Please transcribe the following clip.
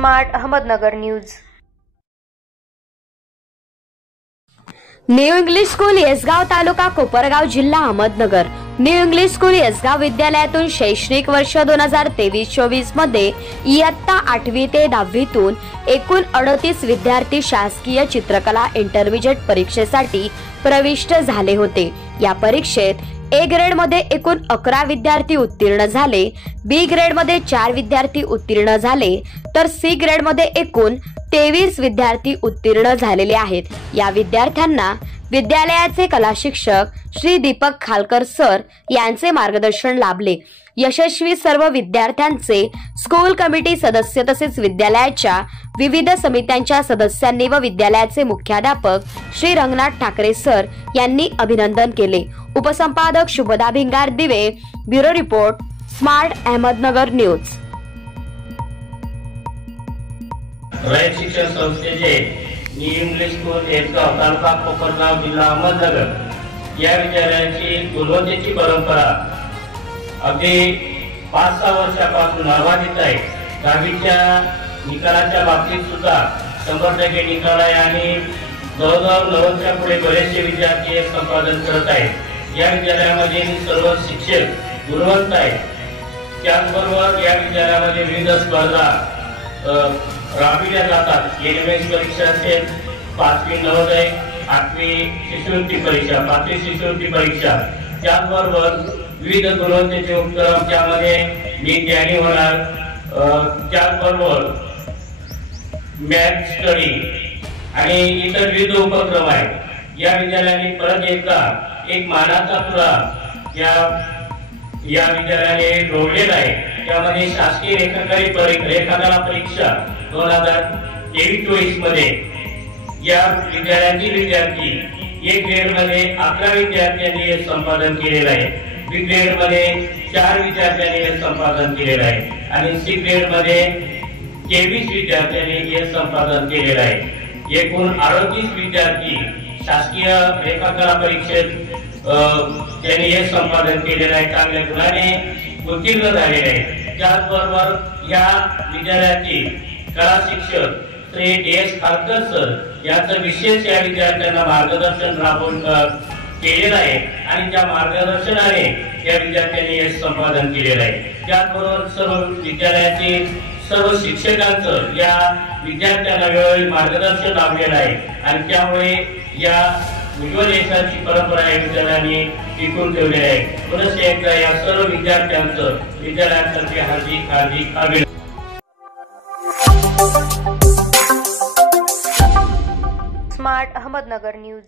Smart Ahmednagar news. New English school Yesgaon, taluka Kopargaon, जिल्हा Ahmednagar. New English school Yesgaon विद्यालयातून शैक्षणिक वर्ष 2023-24 मध्ये इयत्ता 8वी ते 10वीतून एकूण 38 विद्यार्थी शासकीय चित्रकला इंटरमिजिएट परीक्षेसाठी प्रविष्ट झाले होते। या परीक्षेत ए ग्रेड मध्ये एकूण 11 विद्यार्थी उत्तीर्ण झाले, बी ग्रेड मध्ये 4 विद्यार्थी उत्तीर्ण झाले, तर सी ग्रेड मध्ये एकूण 23 विद्यार्थी उत्तीर्ण झालेले आहेत। या विद्यार्थ्यांना विद्यालयाचे कला शिक्षक श्री दीपक खालकर सर यांचे मार्गदर्शन लाभले। यशस्वी सर्व विद्यार्थ्यांचे स्कूल कमिटी सदस्य तसेच विद्यालयाच्या विविध समित्यांच्या सदस्यांनी व विद्यालयाचे मुख्याध्यापक श्री रंगनाथ ठाकरे सर यांनी अभिनंदन केले। उपसंपादक Shubhada Bhingardive, bureau report, smart Ahmednagar news. Rayat Shikshan संस्थेचे new English school Yesgaon, taluka Kopargaon, जिल्हा अहमदनगर या विद्यालयाची गुणवत्तेची परंपरा अगदी 5-6 वर्षापासून अबाधित आहे। 10वीच्या निकालाच्या बाबतीत सुद्धा 100% निकाल आहे आणि जवळजवळ 90च्या पुढे बरेचसे विद्यार्थी हे संपादन करत आहेत। या विद्यालयामध्ये सर्व शिक्षक गुणवंत आहेत। त्याचबरोबर या विद्यालयामध्ये विविध स्पर्धा राबविल्या जातात। एलएमएस परीक्षा असेल, 5वी नवोदय, 8वी शिष्यवृत्ती परीक्षा, 5वी शिष्यवृत्ती परीक्षा, त्याचबरोबर विविध गुणवत्तेचे उपक्रम त्यामध्ये मी ज्ञानी होणार, त्याचबरोबर मॅथ स्टडी आणि इतर विविध उपक्रम आहेत। या विद्यालयाने परत एकदा एक मानाचा तुरा या विद्यालयाने जोडलेला आहे। त्यामध्ये शासकीय रेखाकला परीक्षा 2023-24 मध्ये या विद्यालयातील विद्यार्थी ए ग्रेड मध्ये 11 विद्यार्थ्यांनी हे संपादन केलेलं आहे, बी ग्रेड मध्ये 4 विद्यार्थ्यांनी हे संपादन केलेलं आहे आणि सी ग्रेड मध्ये 23 विद्यार्थ्यांनी हे संपादन केलेलं आहे। एकूण 38 विद्यार्थी शासकीय रेखाकला परीक्षेत त्यांनी हे संपादन केलेलं आहे, चांगल्या गुणाने उत्तीर्ण झालेले आहे। त्याचबरोबर या विद्यालयातील कला शिक्षक श्री डी.एस. खालकर सर यांचं विशेष या विद्यार्थ्यांना मार्गदर्शन राबवून केलेलं आहे आणि त्या मार्गदर्शनाने या विद्यार्थ्यांनी हे संपादन केलेलं आहे। त्याचबरोबर सर्व विद्यालयातील सर्व शिक्षकांचं या विद्यार्थ्यांना वेळोवेळी मार्गदर्शन लाभलेलं आहे आणि त्यामुळे या उज्ज्वल यशाची परंपरा या विद्यालयाने टिकून ठेवलेली आहे। पुनश्च एकदा या सर्व विद्यार्थ्यांचं विद्यालयातर्फे हार्दिक अभिनंदन। Smart Ahmednagar news.